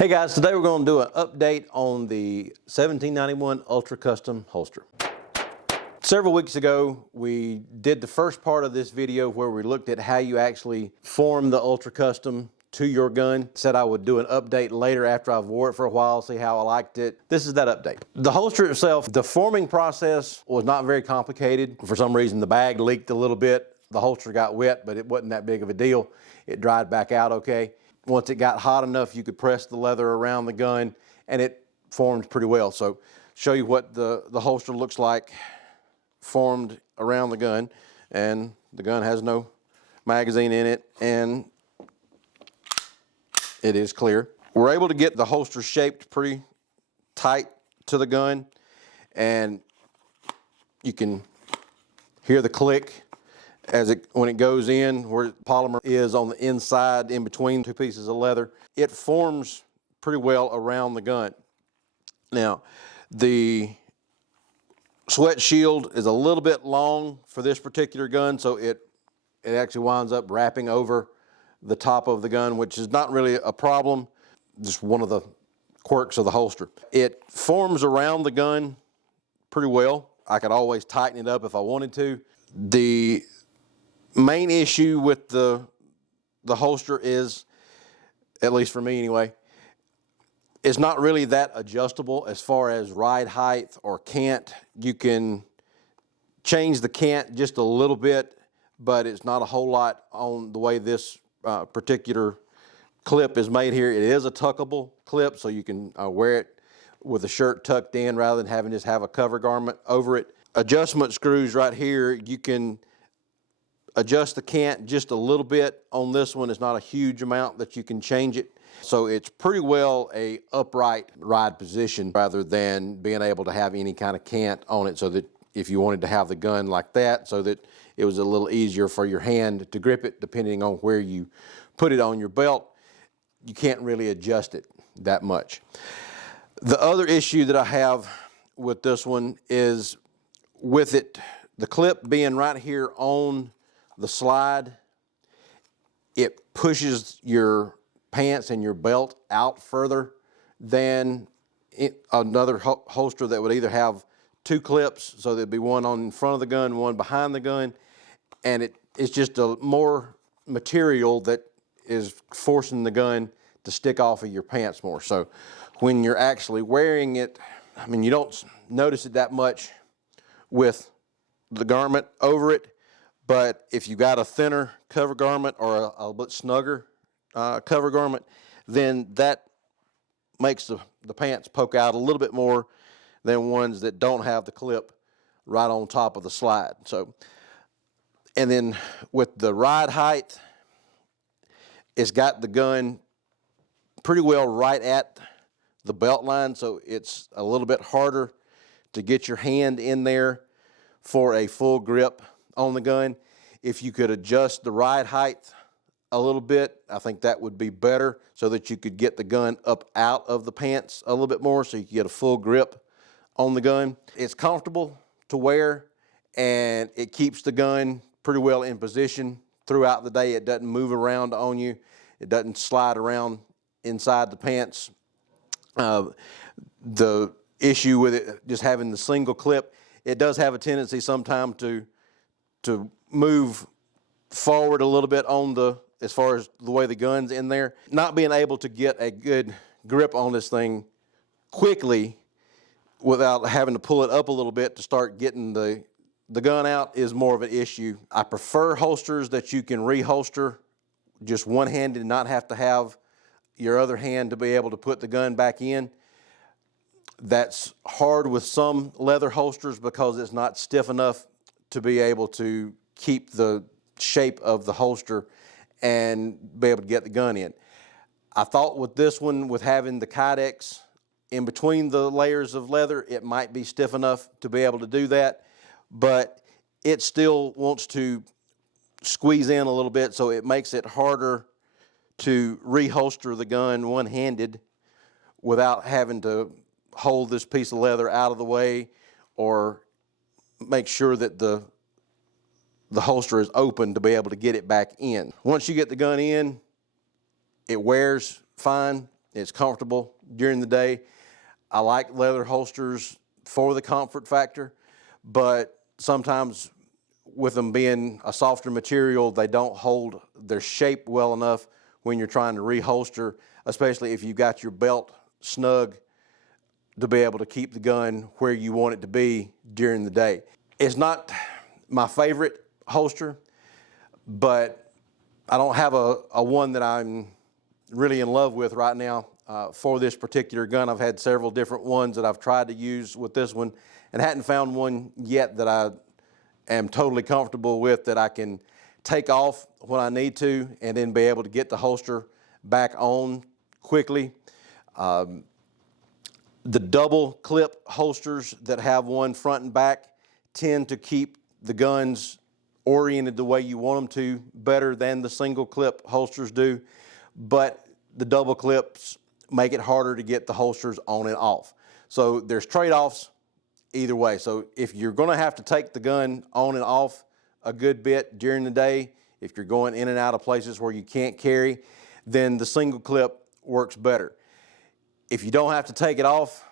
Hey guys, today we're going to do an update on the 1791 Ultra Custom holster. Several weeks ago, we did the first part of this video where we looked at how you actually form the Ultra Custom to your gun. Said I would do an update later after I've wore it for a while, see how I liked it. This is that update. The holster itself, the forming process was not very complicated. For some reason, the bag leaked a little bit. The holster got wet, but it wasn't that big of a deal. It dried back out okay. Once it got hot enough, you could press the leather around the gun and it formed pretty well. So show you what the holster looks like formed around the gun. And the gun has no magazine in it and it is clear. We're able to get the holster shaped pretty tight to the gun and you can hear the click as when it goes in, where the polymer is on the inside in between two pieces of leather. It forms pretty well around the gun. Now, the sweat shield is a little bit long for this particular gun, so it actually winds up wrapping over the top of the gun, which is not really a problem, just one of the quirks of the holster. It forms around the gun pretty well. I could always tighten it up if I wanted to. The main issue with the holster is, at least for me anyway, it's not really that adjustable as far as ride height or cant. You can change the cant just a little bit, but it's not a whole lot on the way this particular clip is made here. It is a tuckable clip, so you can wear it with the shirt tucked in rather than having to just have a cover garment over it. Adjustment screws right here, you can adjust the cant just a little bit on this one. It's not a huge amount that you can change it. So it's pretty well a upright ride position rather than being able to have any kind of cant on it, so that if you wanted to have the gun like that, so that it was a little easier for your hand to grip it depending on where you put it on your belt, you can't really adjust it that much. The other issue that I have with this one is with it, the clip being right here on the slide, it pushes your pants and your belt out further than another holster that would either have two clips, so there'd be one on in front of the gun, one behind the gun, and it's just a more material that is forcing the gun to stick off of your pants more. So when you're actually wearing it, I mean, you don't notice it that much with the garment over it, but if you got a thinner cover garment or a bit snugger cover garment, then that makes the pants poke out a little bit more than ones that don't have the clip right on top of the slide. So, and then with the ride height, it's got the gun pretty well right at the belt line, so it's a little bit harder to get your hand in there for a full grip on the gun. If you could adjust the ride height a little bit, I think that would be better, so that you could get the gun up out of the pants a little bit more, so you can get a full grip on the gun. It's comfortable to wear and it keeps the gun pretty well in position throughout the day. It doesn't move around on you. It doesn't slide around inside the pants. The issue with it just having the single clip, it does have a tendency sometime to move forward a little bit on as far as the way the gun's in there. Not being able to get a good grip on this thing quickly without having to pull it up a little bit to start getting the gun out is more of an issue. I prefer holsters that you can reholster just one-handed and not have to have your other hand to be able to put the gun back in. That's hard with some leather holsters because it's not stiff enough to be able to keep the shape of the holster and be able to get the gun in. I thought with this one, with having the Kydex in between the layers of leather, it might be stiff enough to be able to do that, but it still wants to squeeze in a little bit, so it makes it harder to reholster the gun one-handed without having to hold this piece of leather out of the way or make sure that the holster is open to be able to get it back in. Once you get the gun in, it wears fine. It's comfortable during the day. I like leather holsters for the comfort factor, but sometimes with them being a softer material, they don't hold their shape well enough when you're trying to reholster, especially if you've got your belt snug to be able to keep the gun where you want it to be during the day. It's not my favorite holster, but I don't have a one that I'm really in love with right now for this particular gun. I've had several different ones that I've tried to use with this one and hadn't found one yet that I am totally comfortable with, that I can take off when I need to and then be able to get the holster back on quickly. The double clip holsters that have one front and back tend to keep the guns oriented the way you want them to better than the single clip holsters do, but the double clips make it harder to get the holsters on and off. So there's trade-offs either way. So if you're going to have to take the gun on and off a good bit during the day, if you're going in and out of places where you can't carry, then the single clip works better. If you don't have to take it off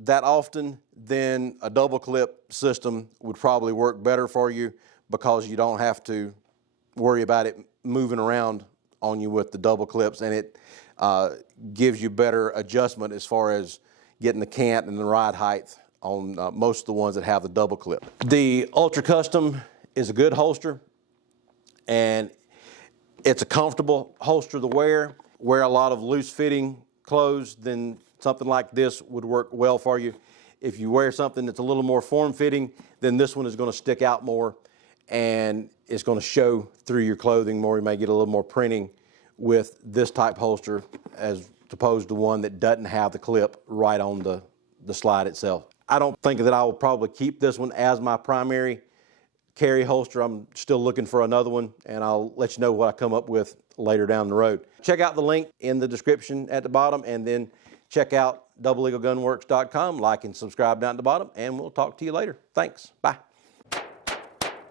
that often, then a double clip system would probably work better for you, because you don't have to worry about it moving around on you with the double clips, and it gives you better adjustment as far as getting the cant and the ride height on most of the ones that have the double clip. The Ultra Custom is a good holster, and it's a comfortable holster to wear. Wear a lot of loose fitting clothes, then something like this would work well for you. If you wear something that's a little more form fitting, then this one is going to stick out more and it's going to show through your clothing more. You may get a little more printing with this type holster as opposed to one that doesn't have the clip right on the slide itself. I don't think that I will probably keep this one as my primary carry holster. I'm still looking for another one, and I'll let you know what I come up with later down the road. Check out the link in the description at the bottom, and then check out doubleeaglegunworks.com. Like and subscribe down at the bottom, and we'll talk to you later. Thanks. Bye.